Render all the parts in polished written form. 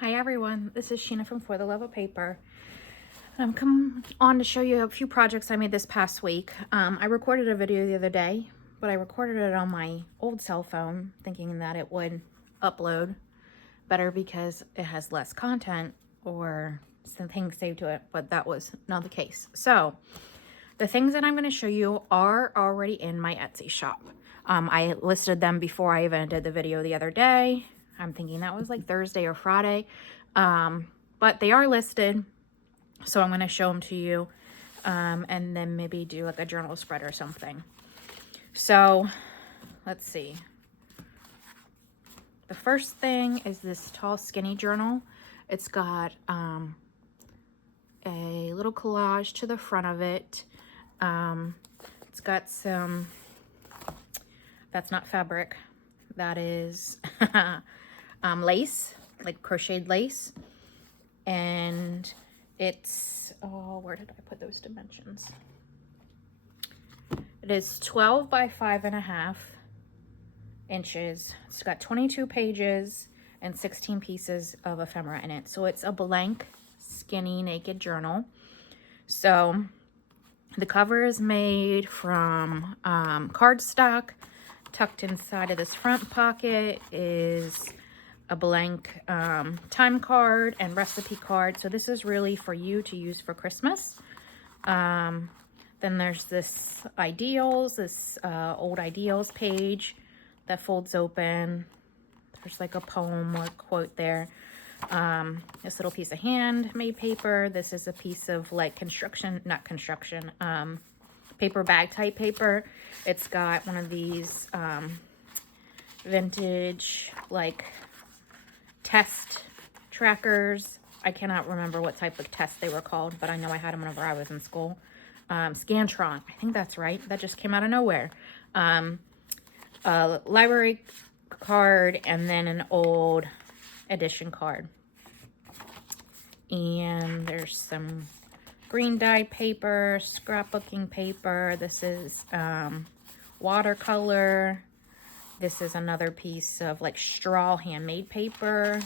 Hi everyone, this is Sheena from For the Love of Paper. I'm come on to show you a few projects I made this past week. I recorded a video the other day, but I recorded it on my old cell phone thinking that it would upload better because it has less content or some things saved to it, but that was not the case. So the things that I'm going to show you are already in my Etsy shop. I listed them before I even did the video the other day. I'm thinking that was like Thursday or Friday, but they are listed, so I'm going to show them to you, and then maybe do like a journal spread or something. So let's see. The first thing is this tall skinny journal. It's got a little collage to the front of it. It's got some, that's not fabric, that is lace, like crocheted lace, and it's, oh, where did I put those dimensions? It is 12 by 5.5 inches. It's got 22 pages and 16 pieces of ephemera in it. So it's a blank, skinny, naked journal. So the cover is made from cardstock. Tucked inside of this front pocket is a blank time card and recipe card. So this is really for you to use for Christmas. Then there's this ideals, this old ideals page that folds open. There's like a poem or quote there. This little piece of handmade paper. This is a piece of like paper bag type paper. It's got one of these vintage like test trackers. I cannot remember what type of test they were called, but I know I had them whenever I was in school. Scantron, I think that's right. That just came out of nowhere. A library card, and then an old edition card. And there's some green dye paper, scrapbooking paper. This is watercolor. This is another piece of like straw handmade paper.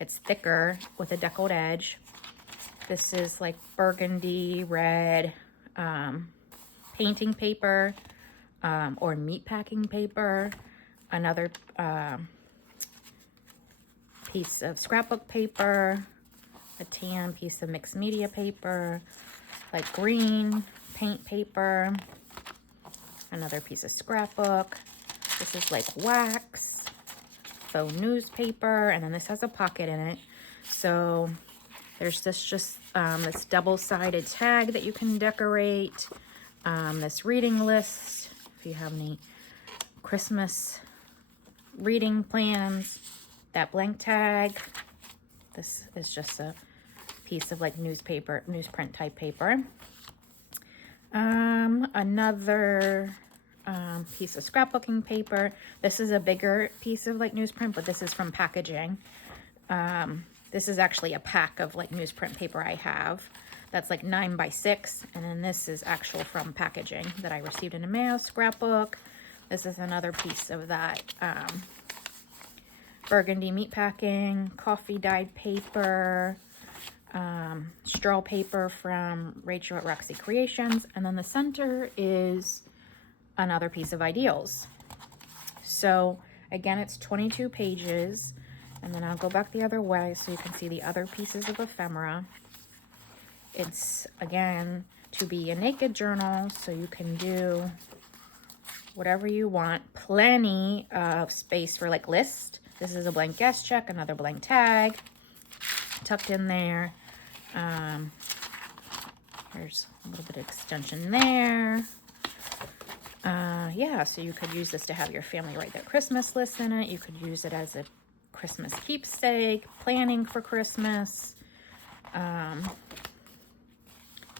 It's thicker with a deckled edge. This is like burgundy red painting paper or meat packing paper. Another piece of scrapbook paper. A tan piece of mixed media paper, like green paint paper, another piece of scrapbook. This is like wax, faux newspaper, and then this has a pocket in it. So there's this double-sided tag that you can decorate, this reading list if you have any Christmas reading plans, that blank tag. This is just a piece of like newsprint type paper. Another piece of scrapbooking paper. This is a bigger piece of like newsprint, but this is from packaging. This is actually a pack of like newsprint paper I have. That's like 9 by 6. And then this is actual from packaging that I received in the mail. Scrapbook. This is another piece of that burgundy meat packing, coffee dyed paper, straw paper from Rachel at Roxy Creations, and then the center is another piece of ideals. So again, it's 22 pages, and then I'll go back the other way so you can see the other pieces of ephemera. It's again to be a naked journal, so you can do whatever you want. Plenty of space for like lists. This is a blank guest check, another blank tag tucked in there. There's a little bit of extension there. Yeah, so you could use this to have your family write their Christmas list in it. You could use it as a Christmas keepsake, planning for Christmas.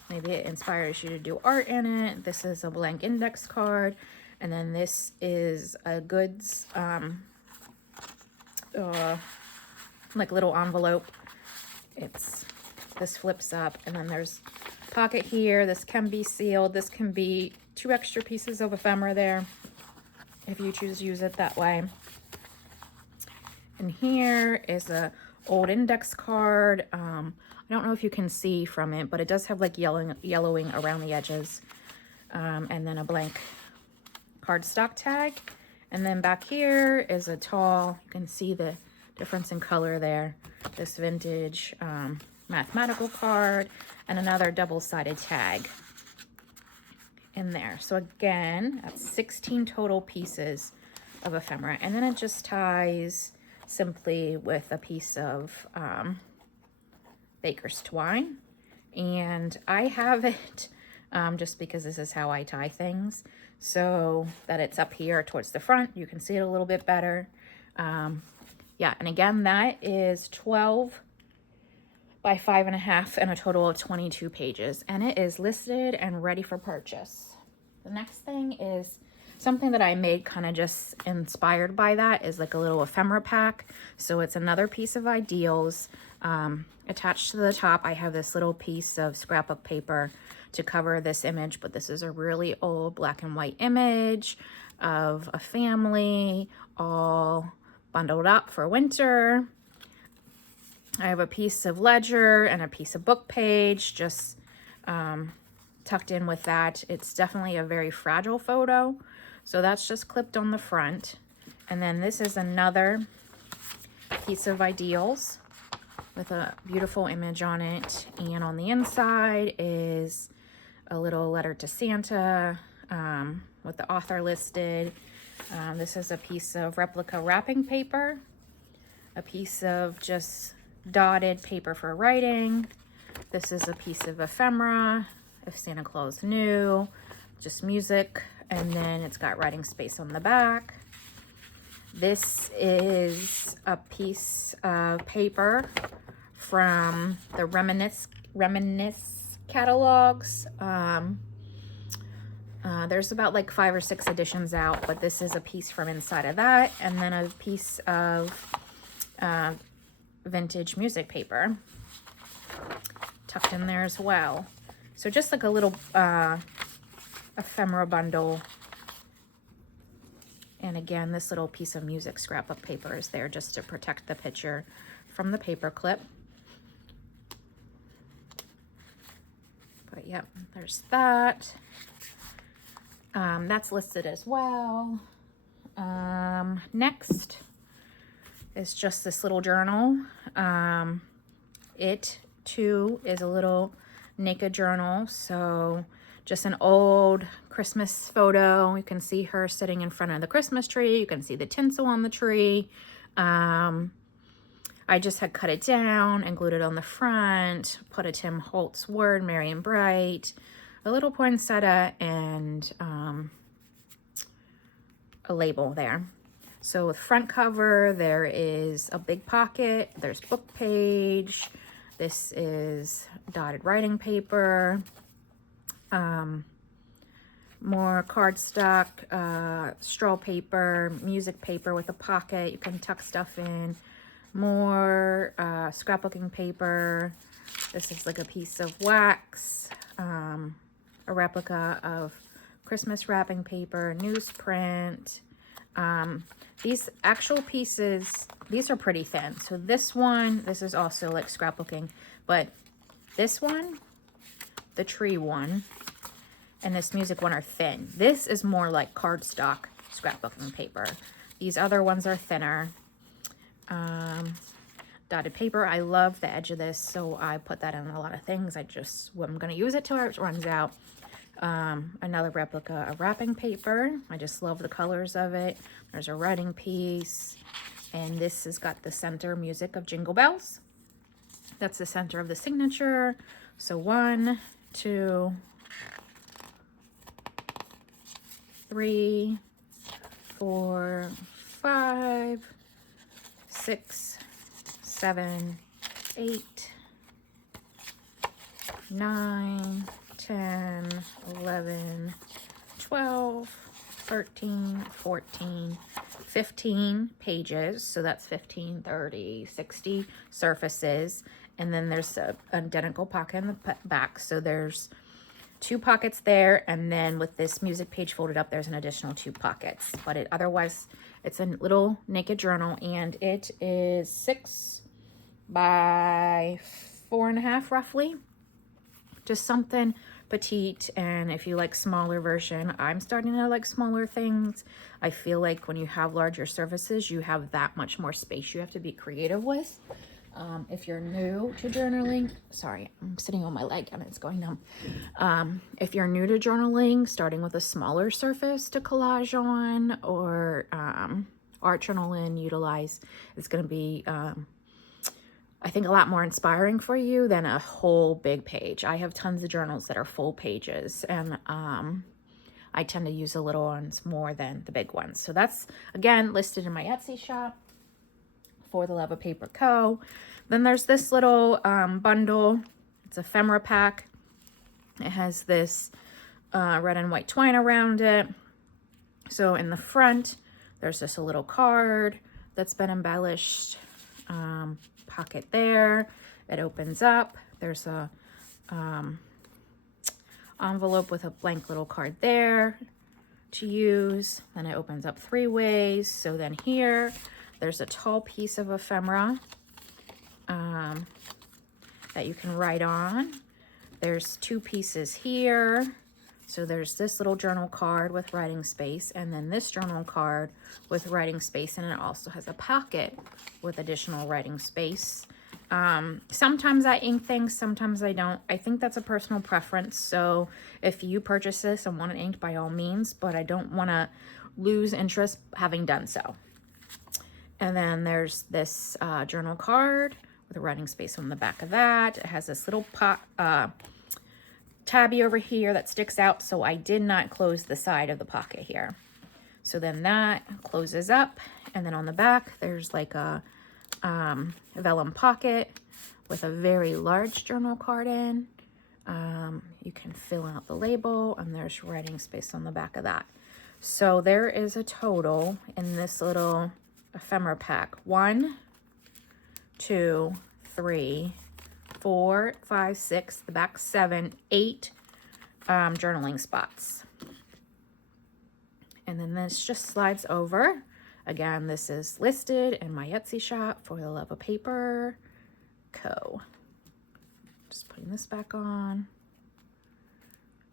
Maybe it inspires you to do art in it. This is a blank index card. And then this is a goods, like little envelope. This flips up, and then there's pocket here. This can be sealed. This can be 2 extra pieces of ephemera there if you choose to use it that way. And here is a old index card. I don't know if you can see from it, but it does have like yellowing around the edges. And then a blank cardstock tag. And then back here is a tall, you can see the difference in color there. This vintage mathematical card and another double-sided tag in there. So again, that's 16 total pieces of ephemera. And then it just ties simply with a piece of baker's twine. And I have it just because this is how I tie things, so that it's up here towards the front. You can see it a little bit better. Yeah, and again, that is 12 by 5.5 and a total of 22 pages. And it is listed and ready for purchase. The next thing is something that I made kind of just inspired by that, is like a little ephemera pack. So it's another piece of ideals. Attached to the top, I have this little piece of scrapbook paper to cover this image, but this is a really old black and white image of a family all bundled up for winter. I have a piece of ledger and a piece of book page just tucked in with that. It's definitely a very fragile photo, so that's just clipped on the front. And then this is another piece of ideals with a beautiful image on it, and on the inside is a little letter to Santa with the author listed. This is a piece of replica wrapping paper, a piece of just dotted paper for writing. This is a piece of ephemera, if Santa Claus knew, just music, and then it's got writing space on the back. This is a piece of paper from the Reminisce catalogs. There's about like 5 or 6 editions out, but this is a piece from inside of that, and then a piece of vintage music paper tucked in there as well. So just like a little ephemera bundle. And again, this little piece of music scrapbook paper is there just to protect the picture from the paper clip. But yep, there's that. That's listed as well. Next is just this little journal. It too is a little naked journal. So just an old Christmas photo. You can see her sitting in front of the Christmas tree. You can see the tinsel on the tree. I just had cut it down and glued it on the front, put a Tim Holtz word, Merry and Bright, a little poinsettia, and a label there. So with front cover, there is a big pocket, there's book page, this is dotted writing paper, more cardstock, straw paper, music paper with a pocket, you can tuck stuff in, more scrapbooking paper. This is like a piece of wax, a replica of Christmas wrapping paper, newsprint. These actual pieces, these are pretty thin. So this one, this is also like scrapbooking, but this one, the tree one, and this music one are thin. This is more like cardstock scrapbooking paper. These other ones are thinner. Dotted paper, I love the edge of this, so I put that in a lot of things. I'm going to use it till it runs out. Another replica of wrapping paper. I just love the colors of it. There's a writing piece, and this has got the center music of Jingle Bells. That's the center of the signature. So 1, 2, 3, 4, 5, 6, 7, 8, 9, 10, 11, 12, 13, 14, 15 pages. So that's 15, 30, 60 surfaces. And then there's an identical pocket in the back. So there's 2 pockets there. And then with this music page folded up, there's an additional 2 pockets. But otherwise, it's a little naked journal, and it is 6 by 4.5 roughly. Just something petite. And if you like smaller version, I'm starting to like smaller things. I feel like when you have larger surfaces, you have that much more space you have to be creative with. If you're new to journaling, sorry, I'm sitting on my leg and it's going numb. If you're new to journaling, starting with a smaller surface to collage on, or art journal and utilize, is going to be I think a lot more inspiring for you than a whole big page. I have tons of journals that are full pages, and I tend to use the little ones more than the big ones. So that's, again, listed in my Etsy shop, For the Love of Paper Co. Then there's this little bundle. It's a ephemera pack. It has this red and white twine around it. So in the front, there's just a little card that's been embellished. Pocket there. It opens up. There's a envelope with a blank little card there to use. Then it opens up 3 ways. So then here, there's a tall piece of ephemera that you can write on. There's 2 pieces here. So there's this little journal card with writing space, and then this journal card with writing space, and it also has a pocket with additional writing space. Sometimes I ink things, sometimes I don't. I think that's a personal preference. So if you purchase this and want it inked, by all means, but I don't want to lose interest having done so. And then there's this journal card with a writing space on the back of that. It has this little tabby over here that sticks out, so I did not close the side of the pocket here. So then that closes up, and then on the back there's like a vellum pocket with a very large journal card in. You can fill out the label, and there's writing space on the back of that. So there is a total in this little ephemera pack: 1, 2, 3, 4, 5, 6, the back 7, 8 journaling spots. And then this just slides over. Again, this is listed in my Etsy shop, For the Love of Paper Co. Just putting this back on.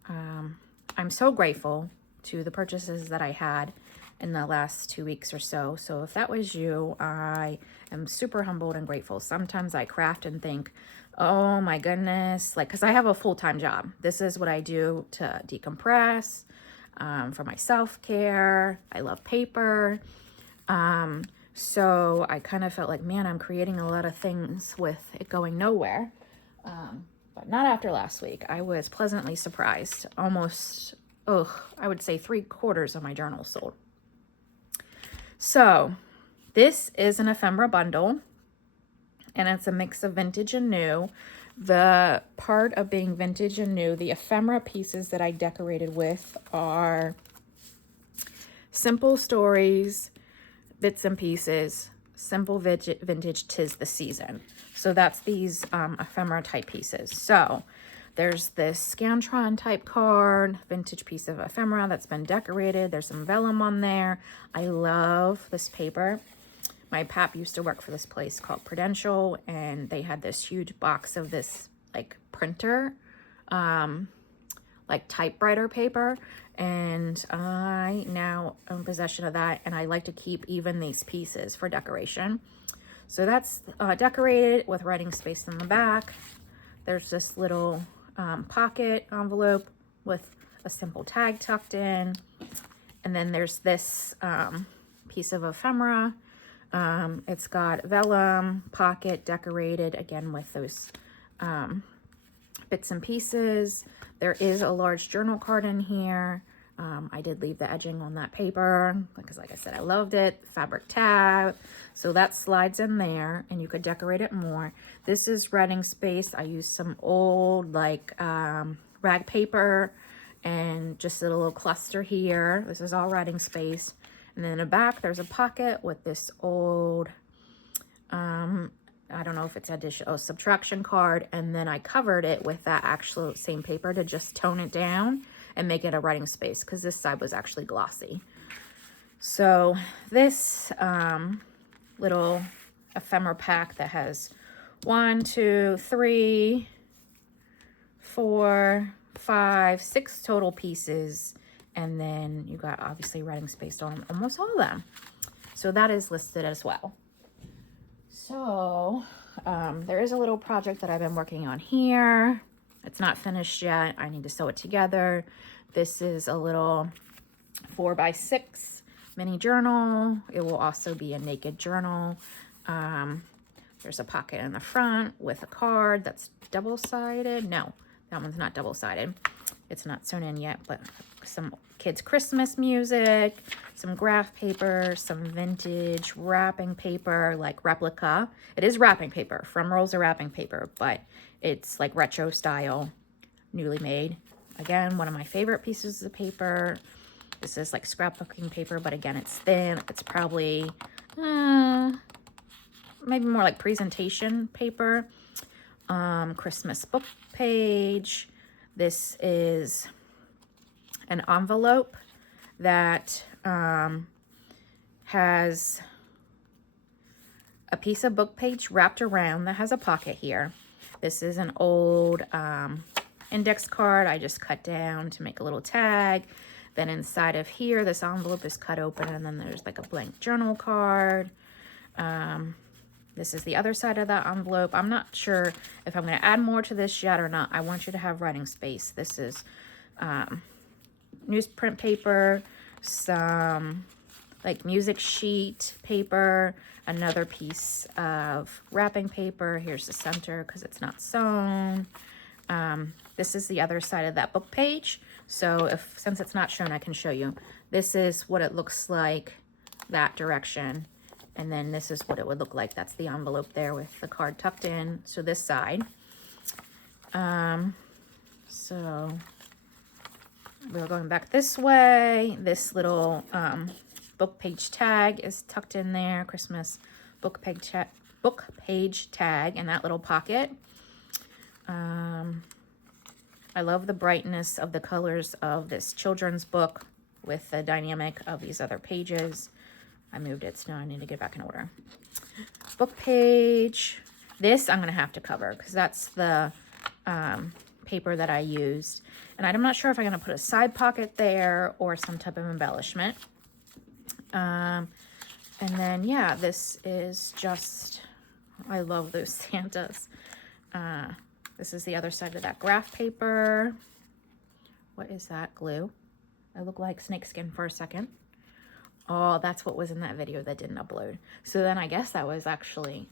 I'm so grateful to the purchases that I had in the last 2 weeks or so. So if that was you, I am super humbled and grateful. Sometimes I craft and think, oh my goodness, like, because I have a full-time job. This is what I do to decompress, for my self-care. I love paper. So I kind of felt like, man, I'm creating a lot of things with it going nowhere. But not after last week. I was pleasantly surprised. Almost, I would say 3/4 of my journals sold. So this is an ephemera bundle, and it's a mix of vintage and new. The part of being vintage and new, the ephemera pieces that I decorated with are simple stories, bits and pieces, simple vintage, 'tis the season. So that's these ephemera type pieces. So there's this Scantron type card, vintage piece of ephemera that's been decorated. There's some vellum on there. I love this paper. My pap used to work for this place called Prudential, and they had this huge box of this like printer, like typewriter paper. And I now own possession of that, and I like to keep even these pieces for decoration. So that's decorated with writing space in the back. There's this little pocket envelope with a simple tag tucked in. And then there's this piece of ephemera. It's got vellum, pocket decorated, again with those bits and pieces. There is a large journal card in here. I did leave the edging on that paper because, like I said, I loved it. Fabric tab. So that slides in there, and you could decorate it more. This is writing space. I used some old like rag paper and just a little cluster here. This is all writing space. And then in the back, there's a pocket with this old, I don't know if it's addition, subtraction card. And then I covered it with that actual same paper to just tone it down and make it a writing space, because this side was actually glossy. So this little ephemera pack that has 1, 2, 3, 4, 5, 6 total pieces. And then you got obviously writing space on almost all of them. So that is listed as well. So there is a little project that I've been working on here. It's not finished yet. I need to sew it together. This is a little 4x6 mini journal. It will also be a naked journal. There's a pocket in the front with a card that's double-sided. No, that one's not double-sided. It's not sewn in yet, but some kids' Christmas music, some graph paper, some vintage wrapping paper, like replica. It is wrapping paper from Rolls of Wrapping Paper, but it's like retro style, newly made. Again, one of my favorite pieces of paper. This is like scrapbooking paper, but again, it's thin. It's probably maybe more like presentation paper. Christmas book page. This is an envelope that has a piece of book page wrapped around that has a pocket here. This is an old index card I just cut down to make a little tag. Then inside of here, this envelope is cut open, and then there's like a blank journal card. This is the other side of that envelope. I'm not sure if I'm going to add more to this yet or not. I want you to have writing space. This is newsprint paper, some like music sheet paper, another piece of wrapping paper. Here's the center because it's not sewn. This is the other side of that book page. So since it's not shown, I can show you. This is what it looks like that direction. And then this is what it would look like. That's the envelope there with the card tucked in. So this side. So we're going back this way. This little book page tag is tucked in there. Christmas book page tag in that little pocket. I love the brightness of the colors of this children's book with the dynamic of these other pages. I moved it, so now I need to get back in order. Book page. This I'm going to have to cover because that's the paper that I used. And I'm not sure if I'm going to put a side pocket there or some type of embellishment. And then, yeah, this is just, I love those Santas. This is the other side of that graph paper. What is that? Glue. I look like snakeskin for a second. Oh, that's what was in that video that didn't upload. So then I guess that was actually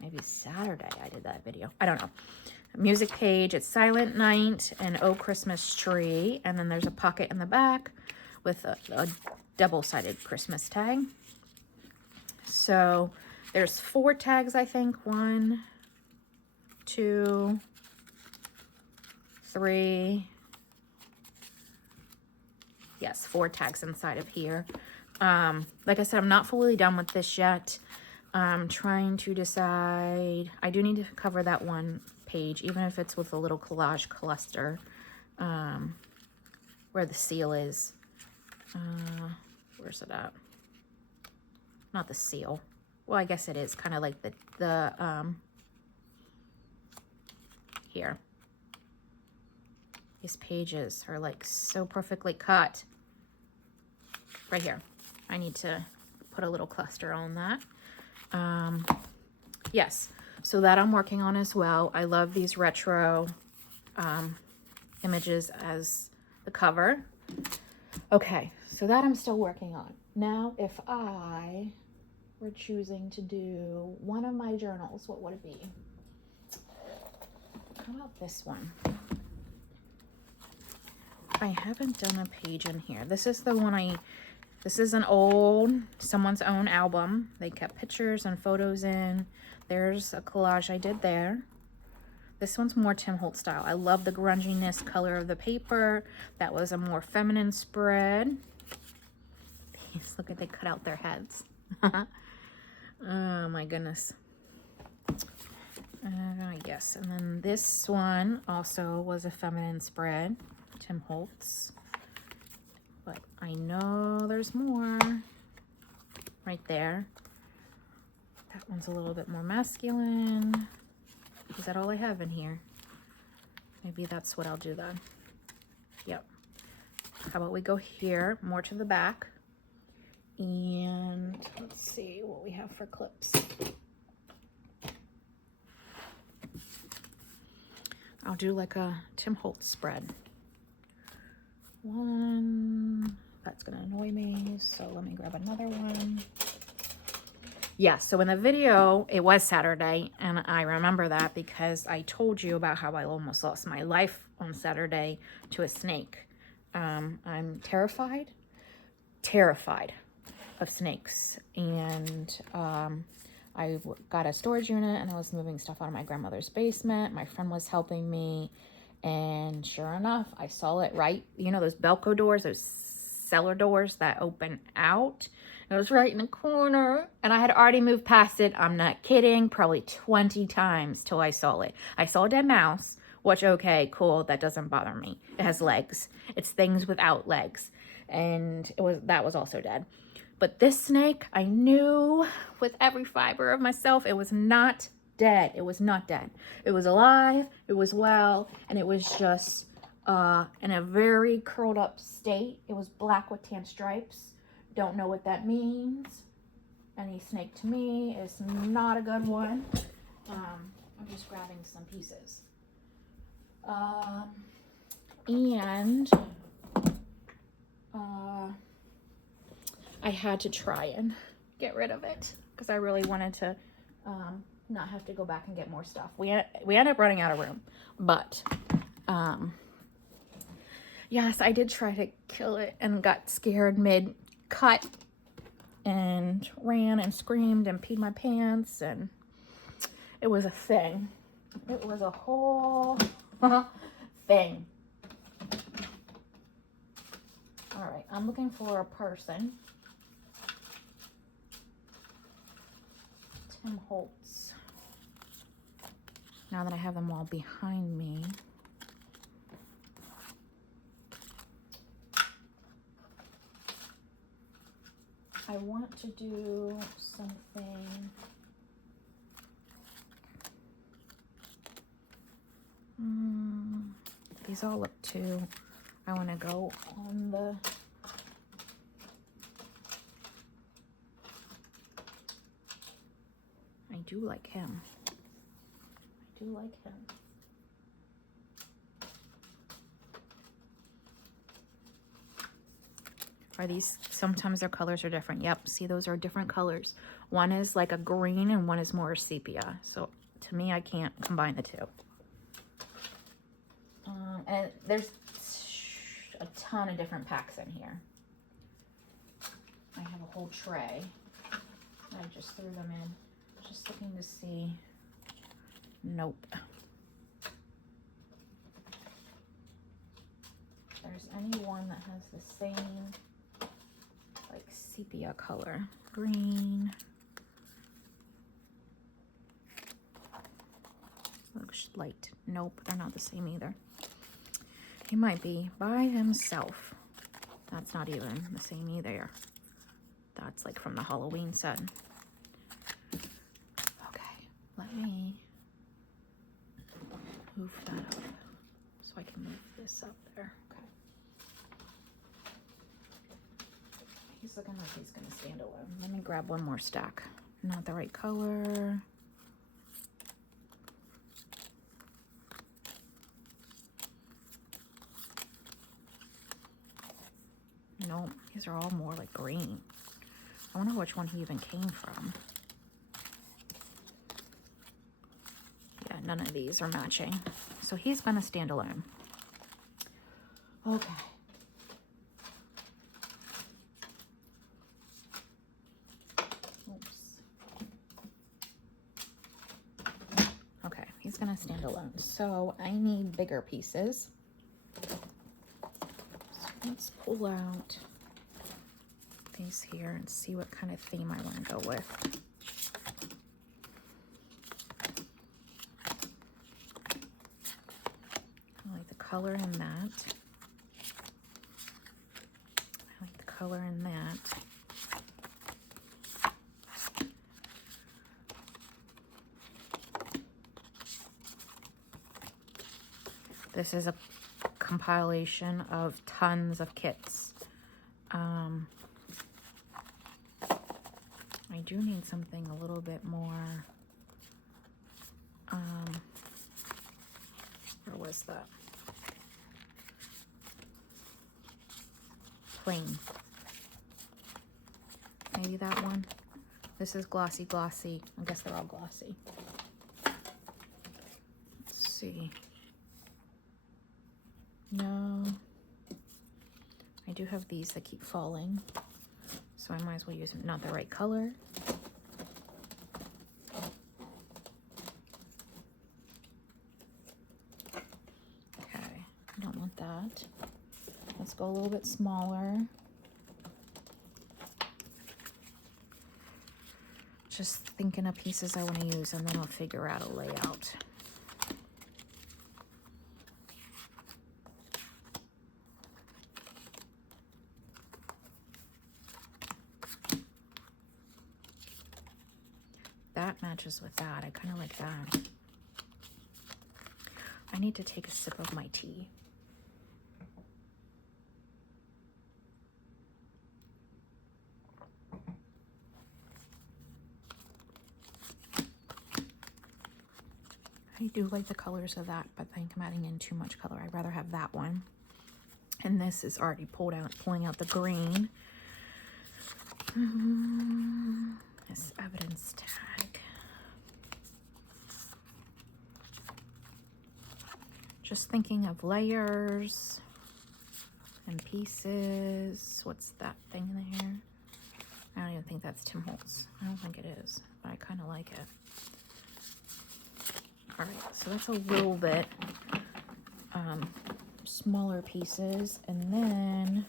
maybe Saturday I did that video. I don't know. Music page. It's Silent Night and Oh Christmas Tree. And then there's a pocket in the back with a double-sided Christmas tag. So there's 4 tags, I think. 1, 2, 3. Yes, 4 tags inside of here. Like I said, I'm not fully done with this yet. I'm trying to decide. I do need to cover that one page, even if it's with a little collage cluster, where the seal is. Where's it at? Not the seal. Well, I guess it is kind of like the here. These pages are like so perfectly cut. Right here. I need to put a little cluster on that. Yes, so that I'm working on as well. I love these retro images as the cover. Okay, so that I'm still working on. Now, if I were choosing to do one of my journals, what would it be? How about this one? I haven't done a page in here. This is the one this is an old, someone's own album. They kept pictures and photos in. There's a collage I did there. This one's more Tim Holtz style. I love the grunginess color of the paper. That was a more feminine spread. Look at, they cut out their heads. Oh my goodness. Yes, and then this one also was a feminine spread. Tim Holtz. But I know there's more right there. That one's a little bit more masculine. Is that all I have in here? Maybe that's what I'll do then. Yep. How about we go here, more to the back. And let's see what we have for clips. I'll do like a Tim Holtz spread. One, that's gonna annoy me, so let me grab another one. Yeah, so in the video, it was Saturday, and I remember that because I told you about how I almost lost my life on Saturday to a snake. I'm terrified of snakes, and I got a storage unit, and I was moving stuff out of my grandmother's basement. My friend was helping me, and sure enough, I saw it right, you know, those Belco doors, those cellar doors that open out. It was right in the corner, and I had already moved past it. I'm not kidding, probably 20 times till I saw it. I saw a dead mouse, which, okay, cool, that doesn't bother me. It has legs. It's things without legs, and that was also dead. But this snake, I knew with every fiber of myself, it was not dead. It was not dead. It was alive, it was well, and it was just in a very curled up state. It was black with tan stripes. Don't know what that means. Any snake to me is not a good one. I'm just grabbing some pieces. I had to try and get rid of it because I really wanted to not have to go back and get more stuff. We ended up running out of room, but yes, I did try to kill it and got scared mid-cut and ran and screamed and peed my pants, and it was a thing. It was a whole thing. All right, I'm looking for a person. Tim Holtz. Now that I have them all behind me. I want to do something. These all look too. I want to go on the. I do like him. I do like him. Are these, sometimes their colors are different. Yep, see, those are different colors. One is like a green and one is more sepia. So to me, I can't combine the two. And there's a ton of different packs in here. I have a whole tray. I just threw them in. Just looking to see. Nope. If there's any one that has the same like sepia color. Green. Looks light. Nope, they're not the same either. He might be by himself. That's not even the same either. That's like from the Halloween set. Okay, let me move that up so I can move this up there. Okay. He's looking like he's gonna stand alone. Let me grab one more stack. Not the right color. Nope, these are all more like green. I wonder which one he even came from. Yeah, none of these are matching. So he's gonna stand alone. Okay. Oops. Okay, he's gonna stand alone. So I need bigger pieces. Let's pull out these here and see what kind of theme I want to go with. I like the color in that. I like the color in that. This is a compilation of tons of kits. I do need something a little bit more, where was that? Plain. Maybe that one. This is glossy, glossy. I guess they're all glossy. Let's see. No. I do have these that keep falling, so I might as well use not the right color. Okay, I don't want that. Let's go a little bit smaller. Just thinking of pieces I want to use, and then I'll figure out a layout. That matches with that. I kind of like that. I need to take a sip of my tea. I do like the colors of that, but I think I'm adding in too much color. I'd rather have that one. And this is already pulling out the green. This evidence tag. Just thinking of layers and pieces. What's that thing in there? I don't even think that's Tim Holtz. I don't think it is, but I kind of like it. All right, so that's a little bit smaller pieces, and then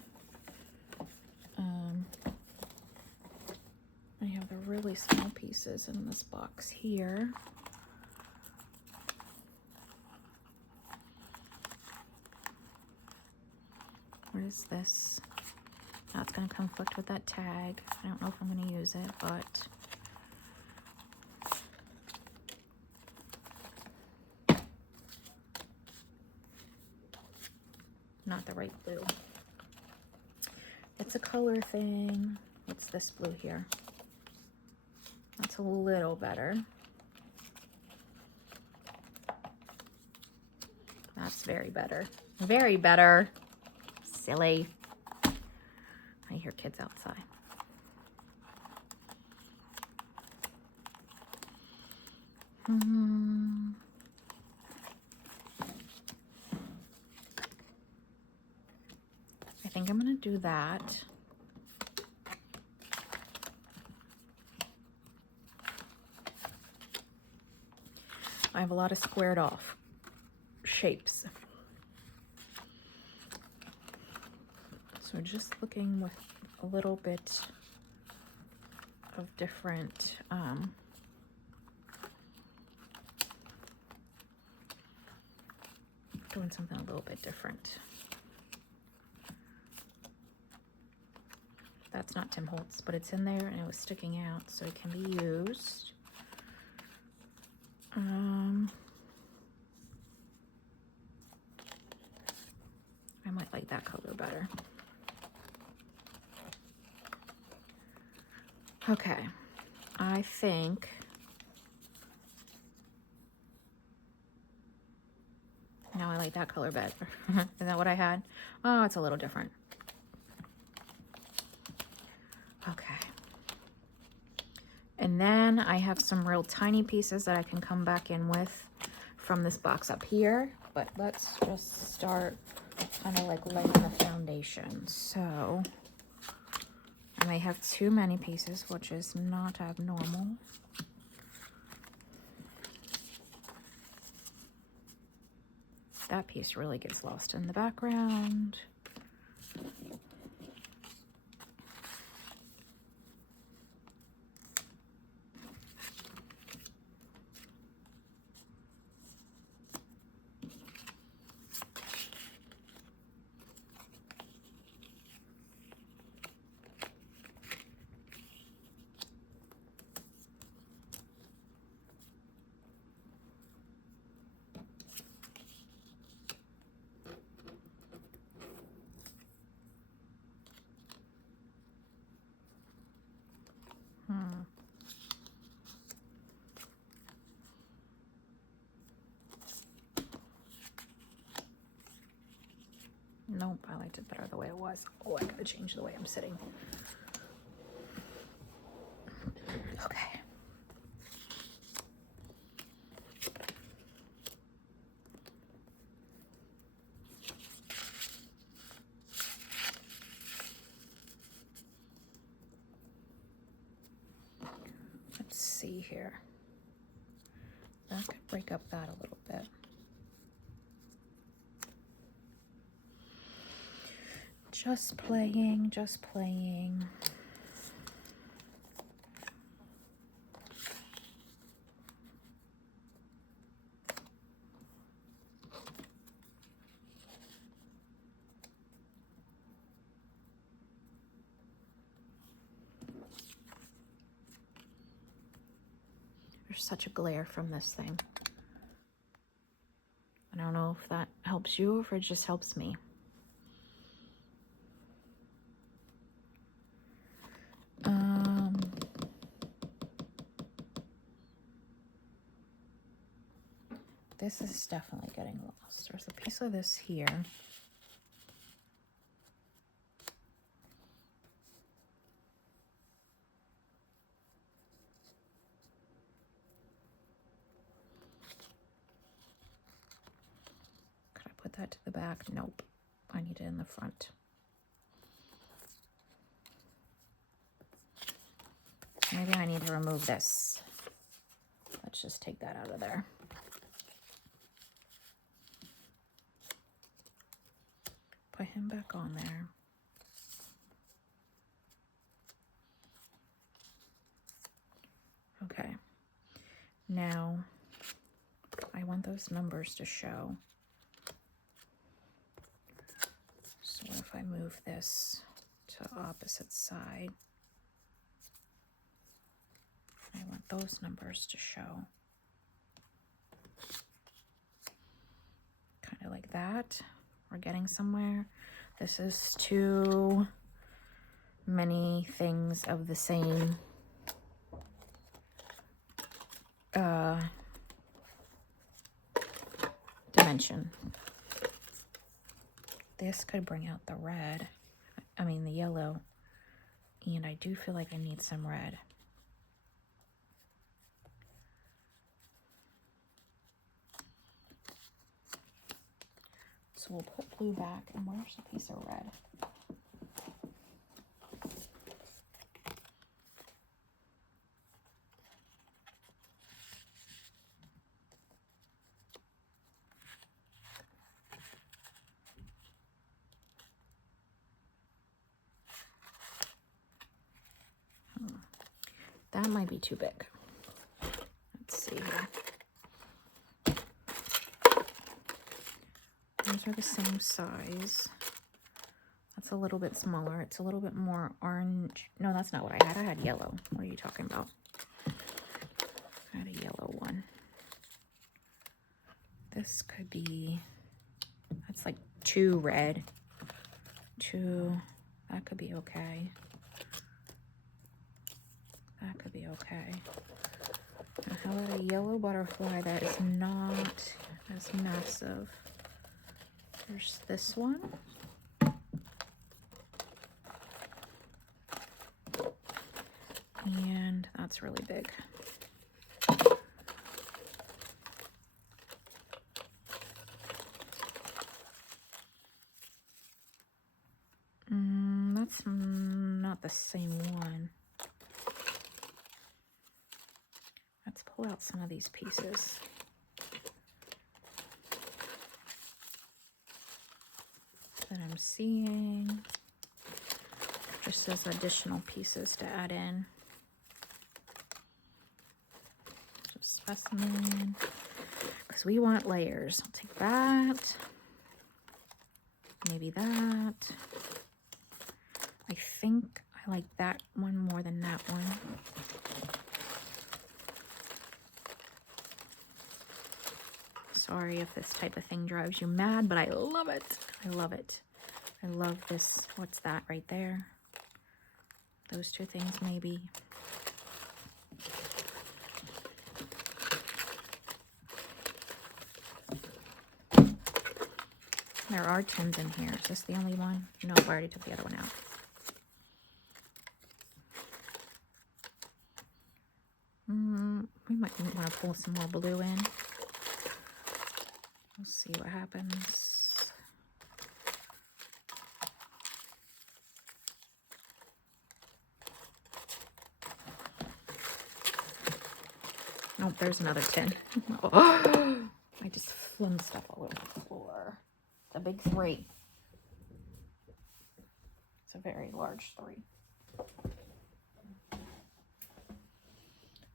I have the really small pieces in this box here. What is this? Now it's going to conflict with that tag. I don't know if I'm going to use it, but not the right blue. It's a color thing. What's this blue here? That's a little better. That's very better. Very better. Silly. I hear kids outside. I think I'm going to do that. I have a lot of squared off shapes. So just looking with a little bit of different doing something a little bit different. That's not Tim Holtz, but it's in there and it was sticking out, so it can be used. I might like that color better. Okay, I think now I like that color better. Is that what I had? Oh, it's a little different. Okay. And then I have some real tiny pieces that I can come back in with from this box up here. But let's just start kind of like laying the foundation. So I may have too many pieces, which is not abnormal. That piece really gets lost in the background. Nope, I liked it better the way it was. Oh, I gotta change the way I'm sitting. Okay. Let's see here. I could break up that a little bit. Just playing, just playing. There's such a glare from this thing. I don't know if that helps you or if it just helps me. This is definitely getting lost. There's a piece of this here. Could I put that to the back? Nope. I need it in the front. Maybe I need to remove this. Let's just take that out of there. Put him back on there. Okay. Now, I want those numbers to show. So what if I move this to opposite side? I want those numbers to show. Kind of like that. We're getting somewhere. This is too many things of the same dimension. This could bring out the red, I mean the yellow, and I do feel like I need some red. So we'll put blue back, and where's the piece of red? That might be too big. Let's see here. Those are the same size. That's a little bit smaller. It's a little bit more orange. No, that's not what I had. I had yellow. What are you talking about? I had a yellow one. This could be, that's like too red. That could be okay. That could be okay. Now, how about a yellow butterfly that is not as massive? There's this one. And that's really big. That's not the same one. Let's pull out some of these pieces. That I'm seeing. Just as additional pieces to add in. Just specimen. Because we want layers. I'll take that. Maybe that. I think I like that one more than that one. Sorry if this type of thing drives you mad, but I love it. I love it. I love this. What's that right there? Those two things maybe. There are tins in here. Is this the only one? No, I already took the other one out. We might want to pull some more blue in. We'll see what happens. Oh, there's another tin. Oh, I just flung stuff all over the floor. It's a big 3. It's a very large 3.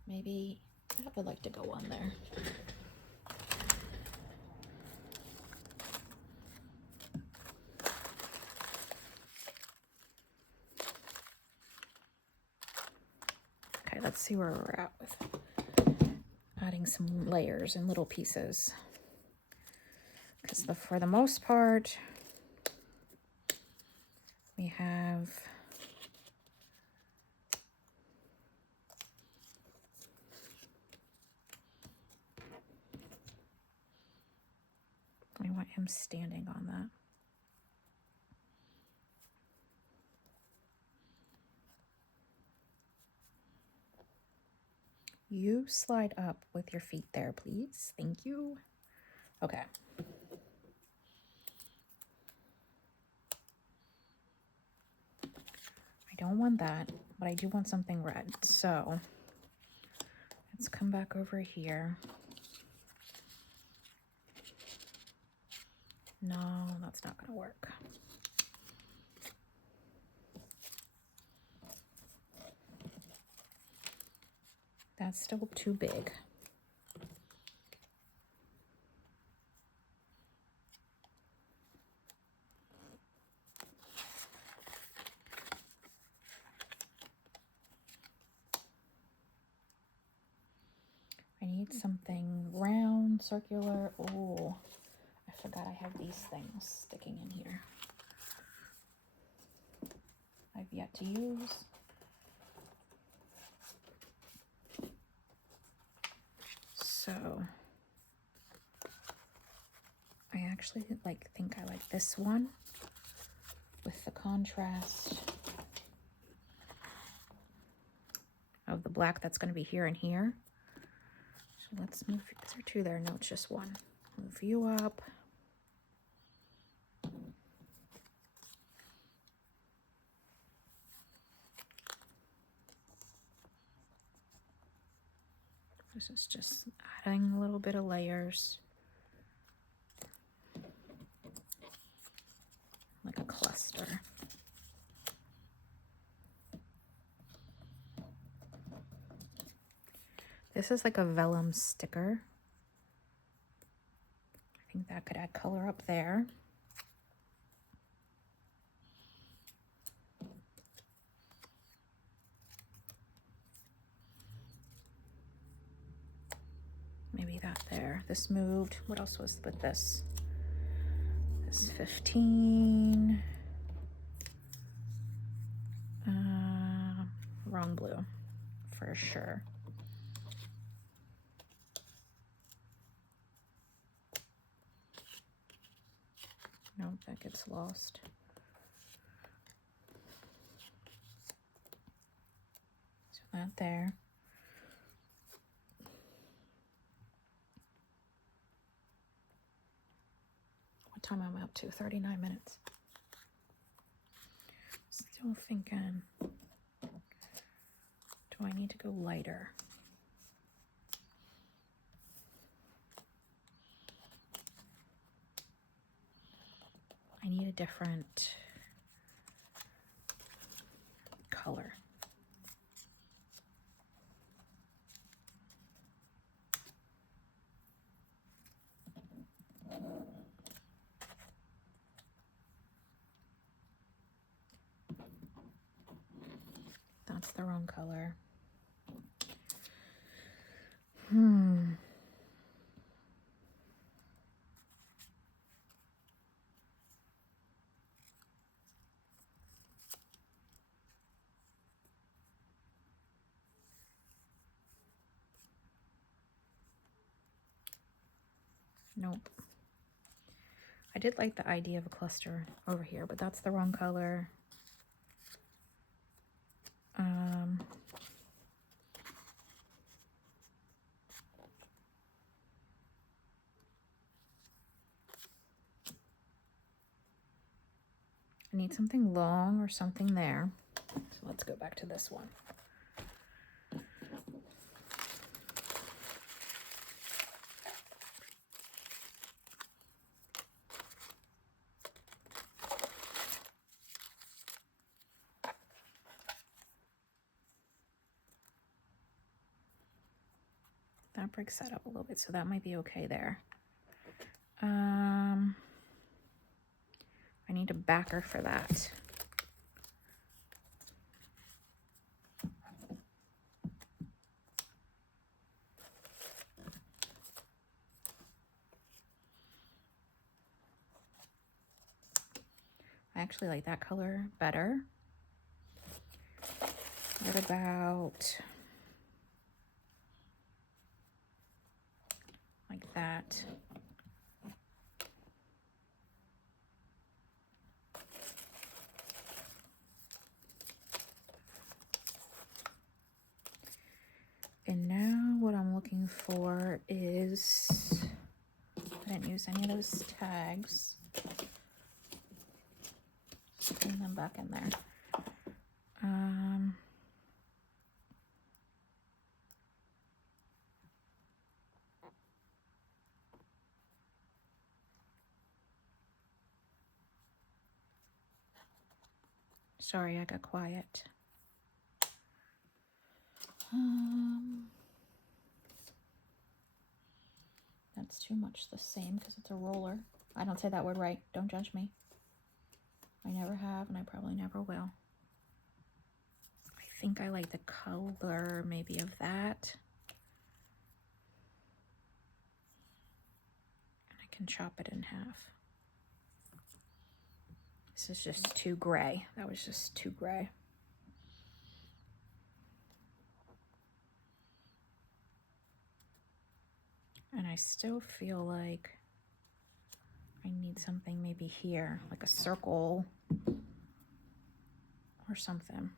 Maybe that would like to go on there. Okay, let's see where we're at with adding some layers and little pieces. Because for the most part, we have I want him standing on that. You slide up with your feet there, please. Thank you. Okay. I don't want that, but I do want something red. So let's come back over here. No, that's not going to work. That's still too big. I need something round, circular. Oh, I forgot I have these things sticking in here. I've yet to use. So I actually think I like this one with the contrast of the black that's going to be here and here. So let's move. Is there 2 there? No, it's just 1. Move you up. This is just adding a little bit of layers. Like a cluster. This is like a vellum sticker. I think that could add color up there. Maybe that there. This moved. What else was with this? This 15. Wrong blue for sure. Nope, that gets lost. So that there. What time am I up to? 39 minutes. Still thinking, do I need to go lighter? I need a different color. That's the wrong color. Nope. I did like the idea of a cluster over here, but that's the wrong color. I need something long or something there. So let's go back to this one. That breaks that up a little bit, so that might be okay there. I need a backer for that. I actually like that color better. What about like that? And now what I'm looking for is, I didn't use any of those tags. Just putting them back in there. Sorry, I got quiet. That's too much the same because it's a roller. I don't say that word right. Don't judge me. I never have, and I probably never will. I think I like the color maybe of that. And I can chop it in half. This is just too gray. That was just too gray. And I still feel like I need something maybe here, like a circle or something.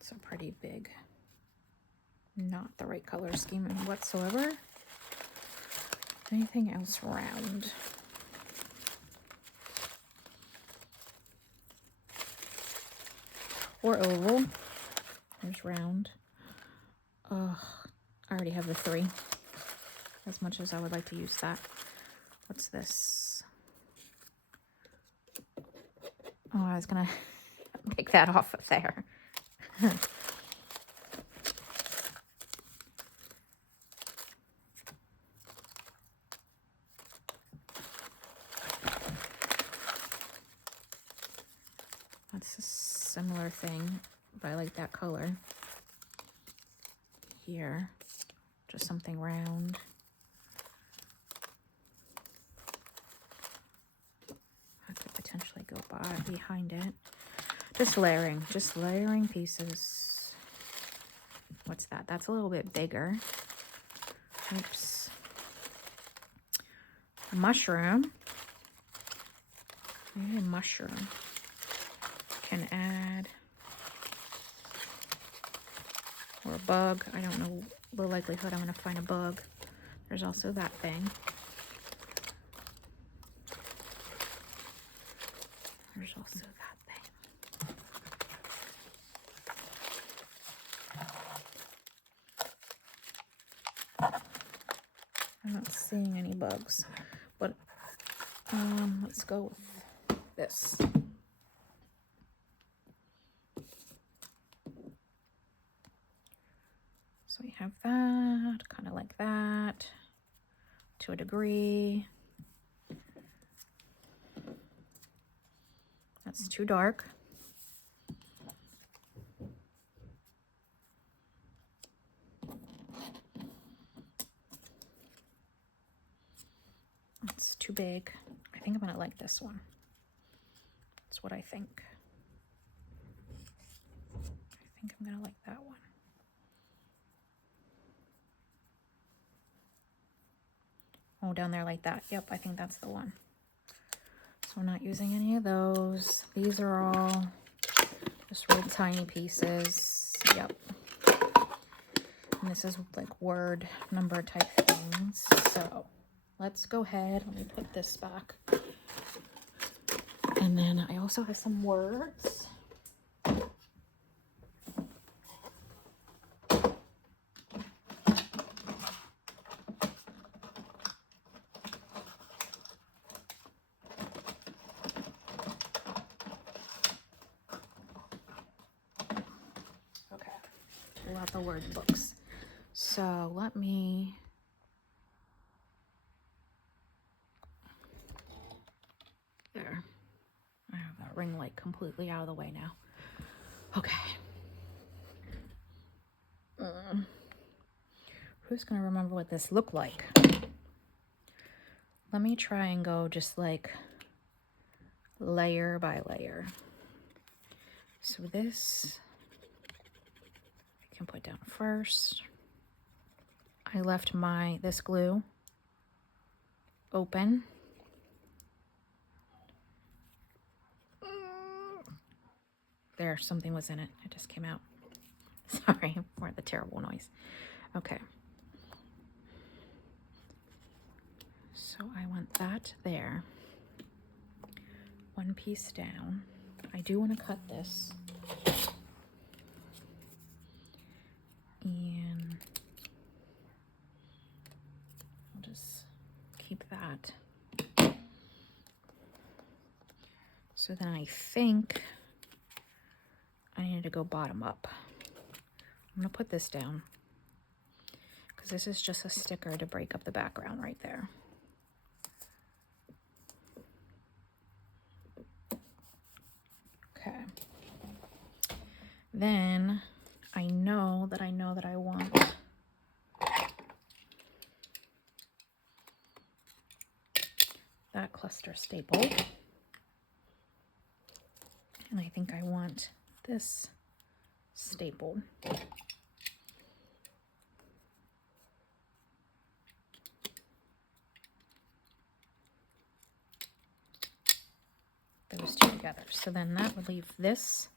It's a pretty big, not the right color scheme whatsoever. Anything else round? Or oval. There's round. Ugh, I already have the 3. As much as I would like to use that. What's this? Oh, I was gonna pick that off of there. That's a similar thing, but I like that color. Here, just something round. I could potentially go behind it. Just layering pieces. What's that? That's a little bit bigger. Oops. A mushroom. Maybe a mushroom. Can add, or a bug. I don't know the likelihood I'm going to find a bug. There's also that thing. There's also that thing. I'm not seeing any bugs, but let's go with this. So we have that, kind of like that, to a degree. That's too dark. That's too big. I think I'm gonna like this one. That's what I think. I think I'm gonna like that one. Oh, down there like that. Yep, I think that's the one. So we're not using any of those. These are all just real tiny pieces. Yep. And this is like word number type things. So let's go ahead. Let me put this back. And then I also have some words. Okay, pull out the word books. So let me there. I have that ring light completely out of the way now. Okay. Who's gonna remember what this looked like? Let me try and go just like layer by layer. So this I can put down first. I left this glue open. There, something was in it. It just came out. Sorry for the terrible noise. Okay. So I want that there. One piece down. I do want to cut this. And I'll just keep that. So then I think I need to go bottom up. I'm going to put this down because this is just a sticker to break up the background right there. Okay. Then I know that I want that cluster staple. And I think I want this stapled. Those two together. So then that would leave this,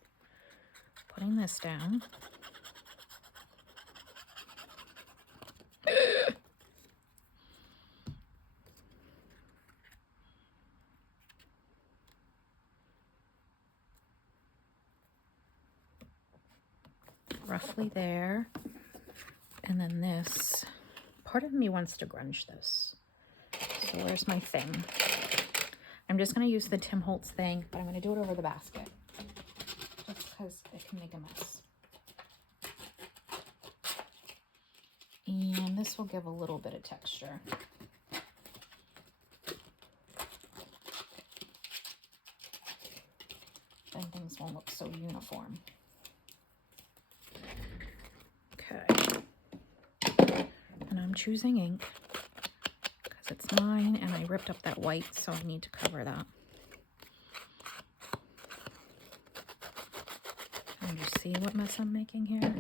putting this down. Roughly there. And then this, part of me wants to grunge this. So where's my thing? I'm just going to use the Tim Holtz thing, but I'm going to do it over the basket. Just because it can make a mess. And this will give a little bit of texture. Then things won't look so uniform. Okay. And I'm choosing ink because it's mine and I ripped up that white, so I need to cover that. And you see what mess I'm making here?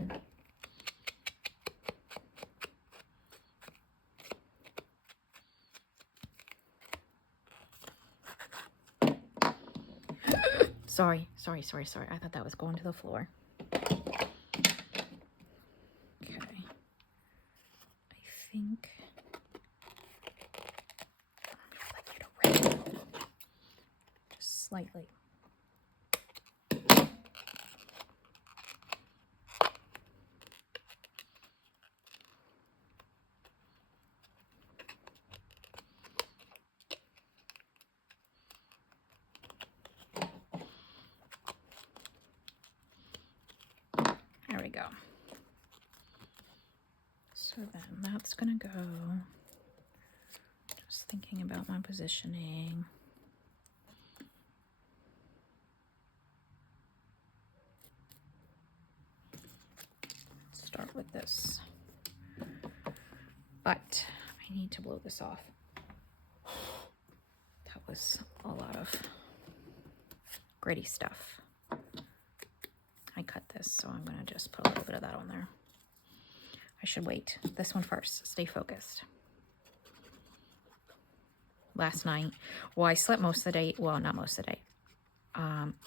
Sorry. I thought that was going to the floor. Okay. I think I'd like you to rip just slightly. There we go. So then that's gonna go. Just thinking about my positioning. Start with this. But I need to blow this off. That was a lot of gritty stuff. I cut this, so I'm going to just put a little bit of that on there. I should wait. This one first. Stay focused. last night. Well, I slept most of the day. Well, not most of the day.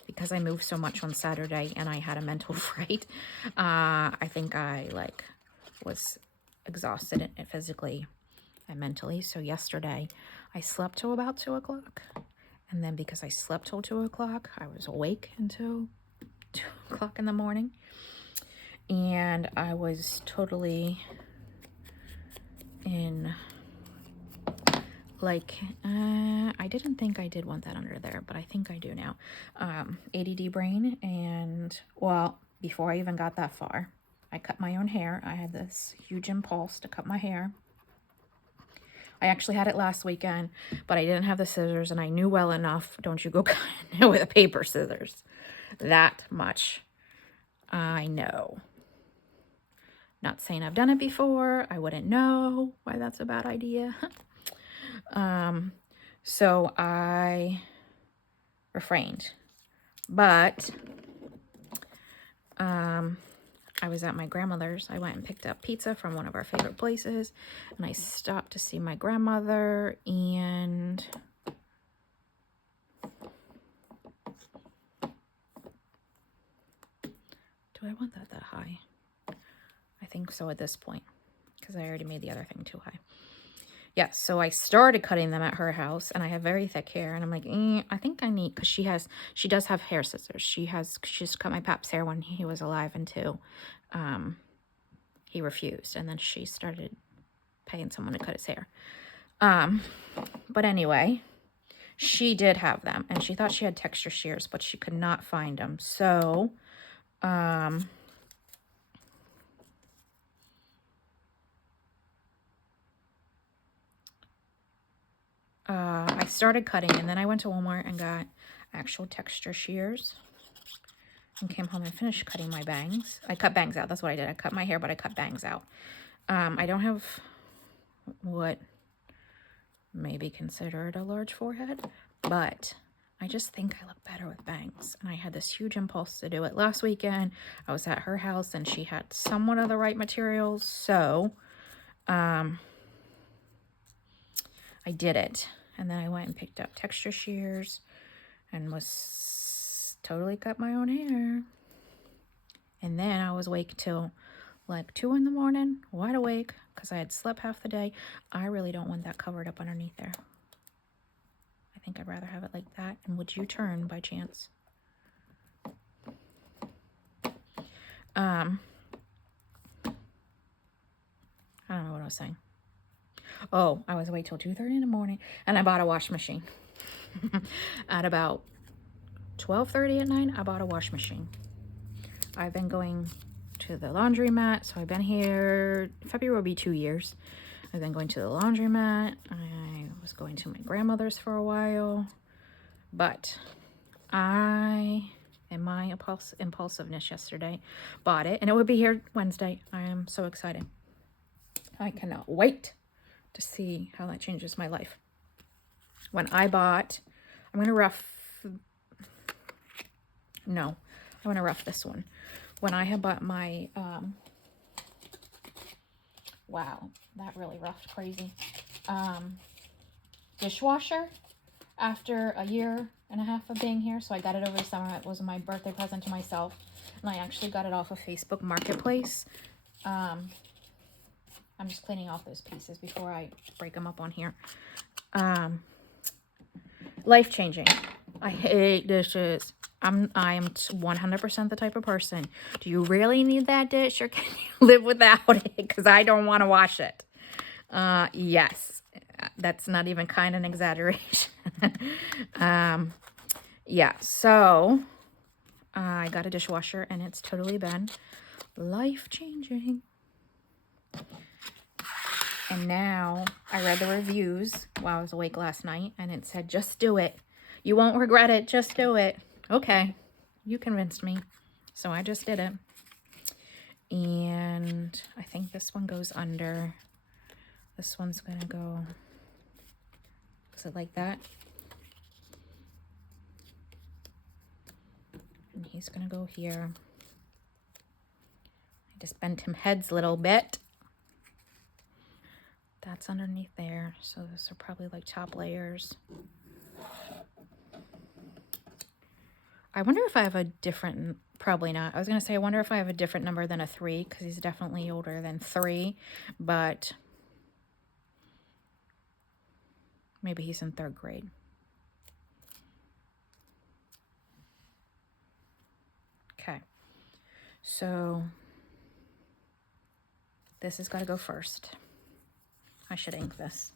Because I moved so much on Saturday and I had a mental fright. I think I like was exhausted physically and mentally. So yesterday I slept till about 2 o'clock. And then because I slept till 2 o'clock, I was awake until 2 o'clock in the morning. And I was totally in, like, I didn't think I did want that under there, but I think I do now. ADD brain. And, well, before I even got that far, I cut my own hair. I had this huge impulse to cut my hair. I actually had it last weekend, but I didn't have the scissors, and I knew well enough, don't you go cut it with a paper scissors. That much I know. Not saying I've done it before. I wouldn't know why that's a bad idea. So I refrained. But I was at my grandmother's. I went and picked up pizza from one of our favorite places, and I stopped to see my grandmother, and do I want that high? I think so at this point, because I already made the other thing too high. Yeah, so I started cutting them at her house, and I have very thick hair, and I'm like, I think I need, because she does have hair scissors. She's cut my pap's hair when he was alive until he refused, and then she started paying someone to cut his hair. But anyway, she did have them, and she thought she had texture shears, but she could not find them. So, I started cutting, and then I went to Walmart and got actual texture shears and came home and finished cutting my bangs. I cut bangs out. That's what I did. I cut my hair, but I cut bangs out. I don't have what may be considered a large forehead, but I just think I look better with bangs. And I had this huge impulse to do it last weekend. I was at her house, and she had somewhat of the right materials, so I did it. And then I went and picked up texture shears and was totally cut my own hair. And then I was awake till like 2 in the morning, wide awake, because I had slept half the day. I really don't want that covered up underneath there. I think I'd rather have it like that. And would you turn by chance? I don't know what I was saying. Oh, I was awake till 2:30 in the morning, and I bought a wash machine. At about 12:30 at night, I bought a wash machine. I've been going to the laundromat, so I've been here, February will be 2 years. I've been going to the laundromat. I was going to my grandmother's for a while, but I, in my impulsiveness yesterday, bought it, and it would be here Wednesday. I am so excited. I cannot wait to see how that changes my life. When I bought, I'm going to rough this one. When I had bought my, wow, that really roughed crazy, dishwasher after a year and a half of being here. So I got it over the summer. It was my birthday present to myself, and I actually got it off of Facebook Marketplace. I'm just cleaning off those pieces before I break them up on here. Life-changing. I hate dishes. I am 100% the type of person. Do you really need that dish, or can you live without it? Because I don't want to wash it. Yes. That's not even kind of an exaggeration. Yeah, so I got a dishwasher, and it's totally been life-changing. And now I read the reviews while I was awake last night, and it said, just do it. You won't regret it. Just do it. Okay, you convinced me. So I just did it. And I think this one goes under. This one's going to go, is it like that? And he's going to go here. I just bent him heads a little bit. That's underneath there. So those are probably like top layers. I wonder if I have a different, probably not. I was going to say, I wonder if I have a different number than a 3, because he's definitely older than 3, but maybe he's in 3rd grade. Okay, so this has got to go first. I should ink this.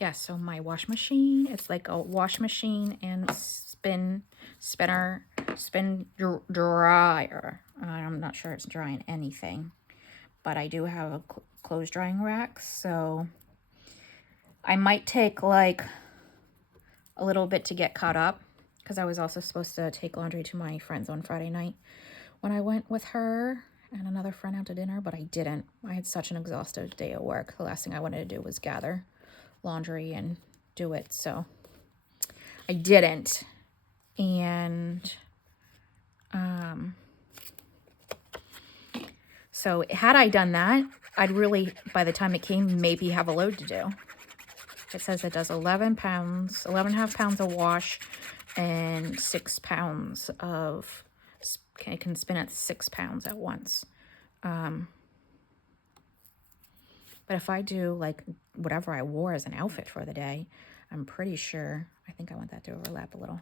Yeah, so my wash machine, it's like a wash machine and spin dryer. I'm not sure it's drying anything, but I do have a clothes drying rack, so I might take like a little bit to get caught up, because I was also supposed to take laundry to my friend's on Friday night when I went with her and another friend out to dinner, but I didn't. I had such an exhaustive day at work. The last thing I wanted to do was gather laundry and do it, so I didn't. And so had I done that, I'd really, by the time it came, maybe have a load to do. It says it does 11 pounds, 11.5 pounds of wash and 6 pounds of, it can spin at 6 pounds at once. But if I do like whatever I wore as an outfit for the day, I'm pretty sure, I think I want that to overlap a little.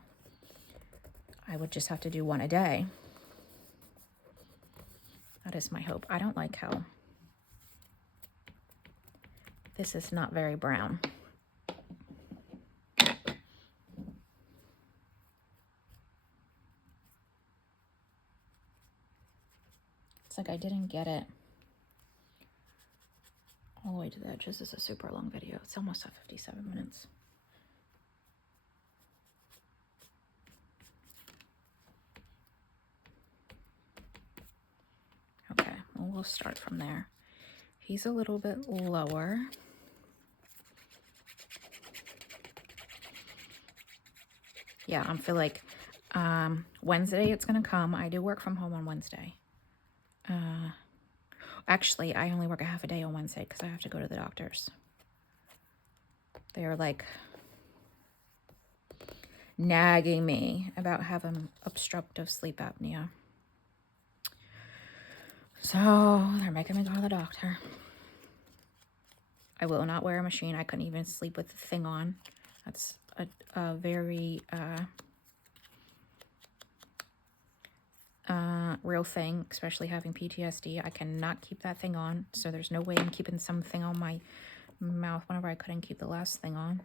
I would just have to do 1 a day. That is my hope. I don't like how this is not very brown. It's like I didn't get it all the way to the edges. This is a super long video. It's almost at 57 minutes. Okay, well, we'll start from there. He's a little bit lower. Yeah, I feel like Wednesday it's going to come. I do work from home on Wednesday. Actually, I only work a half a day on Wednesday because I have to go to the doctors. They're like nagging me about having obstructive sleep apnea. So they're making me go to the doctor. I will not wear a machine. I couldn't even sleep with the thing on. That's a very real thing, especially having PTSD. I cannot keep that thing on, so there's no way I'm keeping something on my mouth whenever I couldn't keep the last thing on.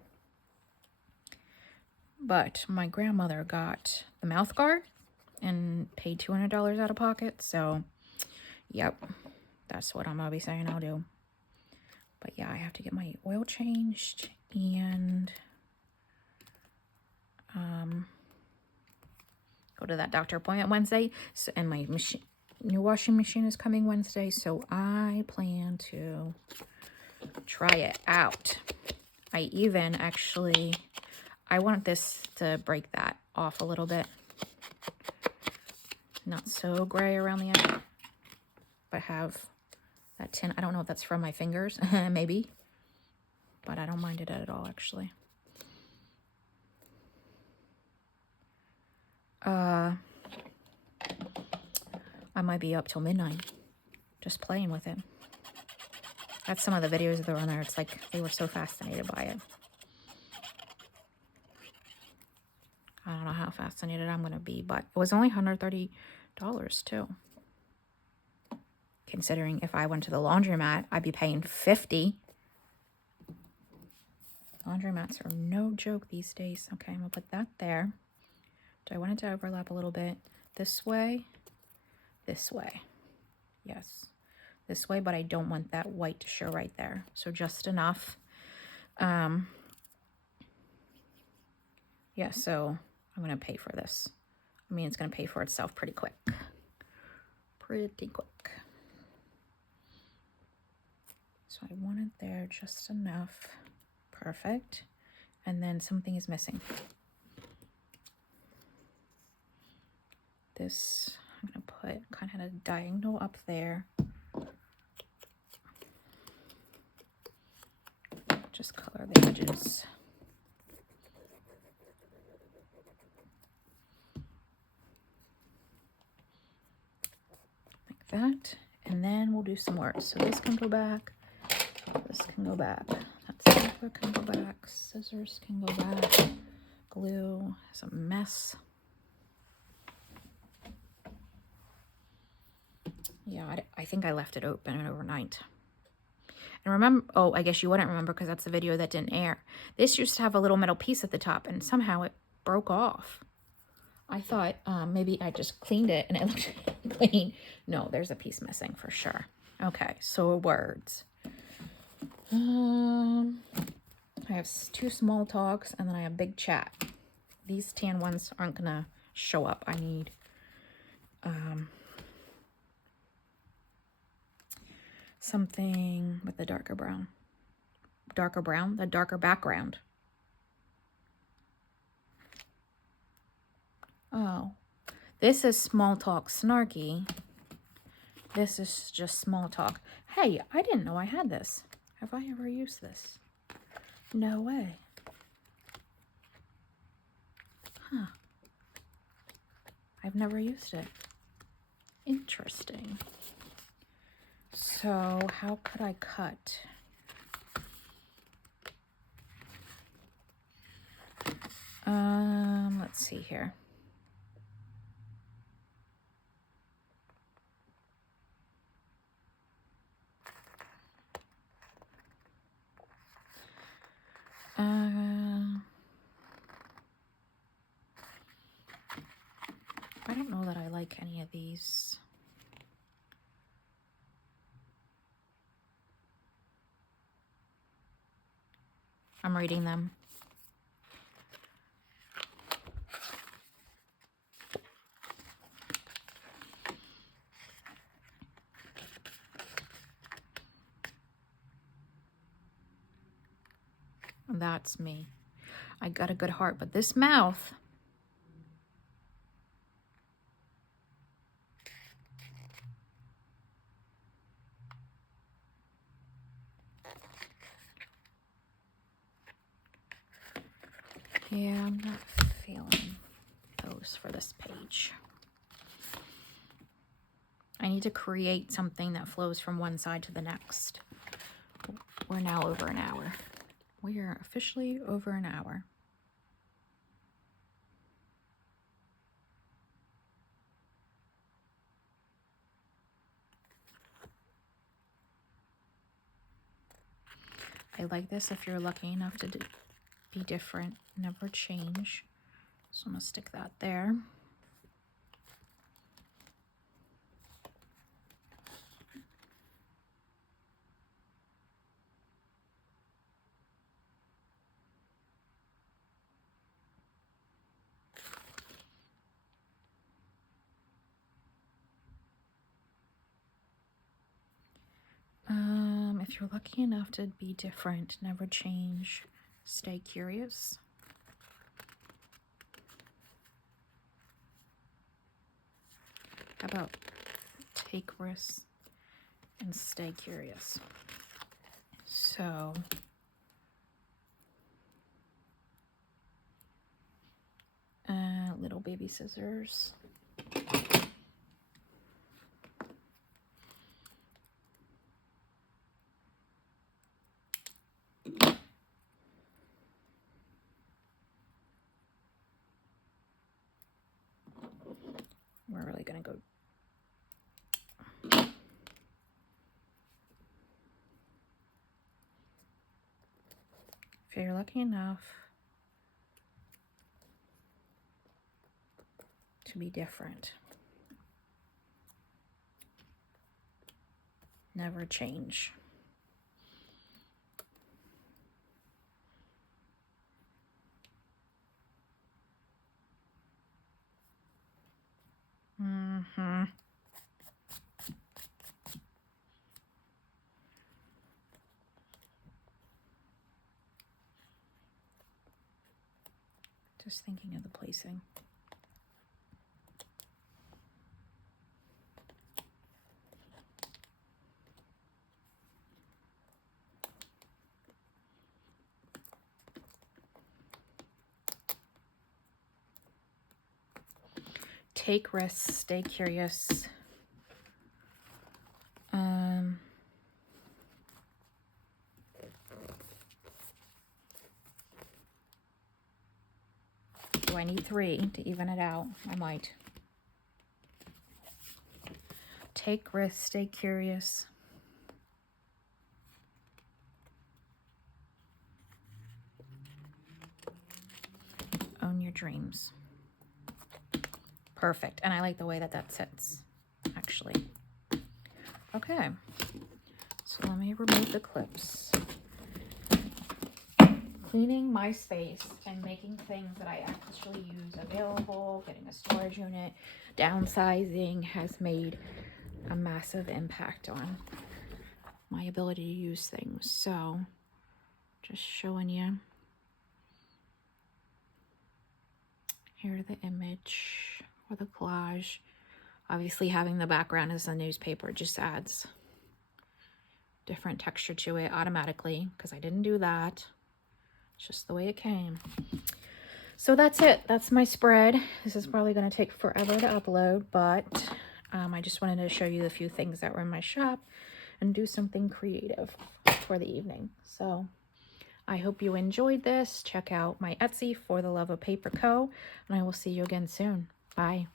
But my grandmother got the mouth guard and paid $200 out of pocket, so yep, that's what I'm gonna be saying I'll do. But yeah, I have to get my oil changed and go to that doctor appointment Wednesday. So, and my new washing machine is coming Wednesday, so I plan to try it out. I even actually, I want this to break that off a little bit. Not so gray around the edge, but have that tin. I don't know if that's from my fingers, maybe, but I don't mind it at all, actually. I might be up till midnight just playing with it. That's some of the videos that were on there. It's like they were so fascinated by it. I don't know how fascinated I'm going to be, but it was only $130 too. Considering if I went to the laundromat, I'd be paying $50. Laundromats are no joke these days. Okay, I'm going to put that there. Do I want it to overlap a little bit? This way. This way. Yes. This way, but I don't want that white to show right there. So just enough. Yeah, so I'm going to pay for this. I mean, it's going to pay for itself pretty quick. Pretty quick. So I want it there just enough. Perfect. And then something is missing. This, I'm going to put kind of a diagonal up there. just color the edges. Like that. And then we'll do some words. So this can go back. This can go back. That paper can go back. Scissors can go back. Glue is a mess. Yeah, I think I left it open overnight. And remember, oh, I guess you wouldn't remember because that's the video that didn't air. This used to have a little metal piece at the top and somehow it broke off. I thought maybe I just cleaned it and it looked clean. No, there's a piece missing for sure. Okay, so words. I have 2 small talks and then I have big chat. These tan ones aren't gonna show up. I need something with a darker brown. Darker brown, the darker background. Oh, this is small talk snarky. This is just small talk. Hey, I didn't know I had this. Have I ever used this? No way. Huh. I've never used it. Interesting. So how could I cut? Let's see here. I don't know that I like any of these. I'm reading them. That's me. I got a good heart, but this mouth. Yeah, I'm not feeling those for this page. I need to create something that flows from one side to the next. We're now over an hour. We are officially over an hour. I like this if you're lucky enough to be different, never change. So I'm gonna stick that there. If you're lucky enough to be different, never change, stay curious. How about take risks and stay curious? So little baby scissors. We're really gonna go. If you're lucky enough to be different, never change. Just thinking of the placing. Take risks, stay curious. Do I need 3 to even it out? I might. Take risks, stay curious. Own your dreams. Perfect. And I like the way that that sits, actually. Okay. So let me remove the clips. Cleaning my space and making things that I actually use available, getting a storage unit, downsizing has made a massive impact on my ability to use things. So just showing you. Here's the image or the collage. Obviously having the background as a newspaper just adds different texture to it automatically because I didn't do that. It's just the way it came. So that's it. That's my spread. This is probably going to take forever to upload, but I just wanted to show you the few things that were in my shop and do something creative for the evening. So I hope you enjoyed this. Check out my Etsy, For the Love of Paper Co. And I will see you again soon. Bye.